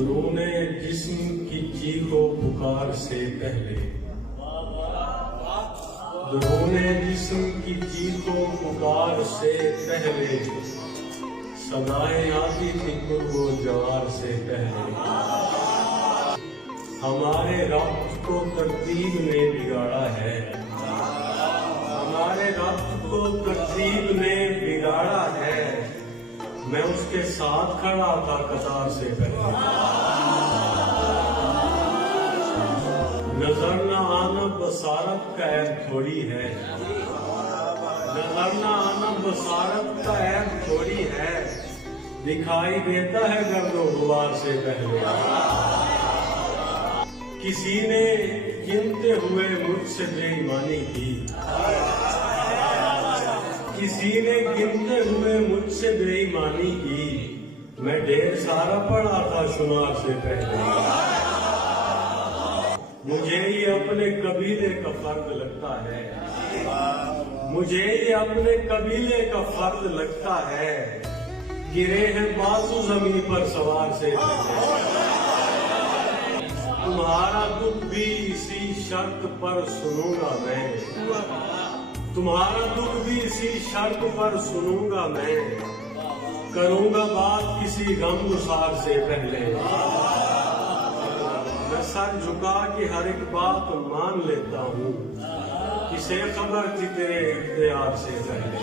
दुरूने जिस्म की चीखो पुकार से पहले, दुरूने जिस्म की चीखो पुकार से पहले, सदाएं आती थी कुर्बो जवार से पहले। हमारे रब्त को तरतीब ने बिगाड़ा है, हमारे रब्त को तरतीब ने बिगाड़ा है। मैं उसके साथ खड़ा था कतार से पहले। नजर न आना बसारत का ऐब थोड़ी है, नजर न आना बसारत का ऐब थोड़ी है। दिखाई देता है गर्दो गुबार से पहले। किसी ने गिनते हुए मुझसे बेईमानी की, किसी ने गिनते हुए मुझसे बेईमानी की। मैं ढेर सारा पढ़ा था शुमार से पहले। मुझे ये अपने कबीले का फर्ज लगता है, मुझे ये अपने कबीले का फर्ज लगता है। गिरे हैं बाजू जमीन पर सवार से पहले। तुम्हारा दुख भी इसी शर्त पर सुनूंगा मैं, तुम्हारा दुख भी इसी शर्त पर सुनूंगा मैं। करूंगा बात किसी गमगुसार से पहले। मैं सर झुका के हर एक बात मान लेता हूँ, किसे खबर थी तेरे इख्तियार से पहले।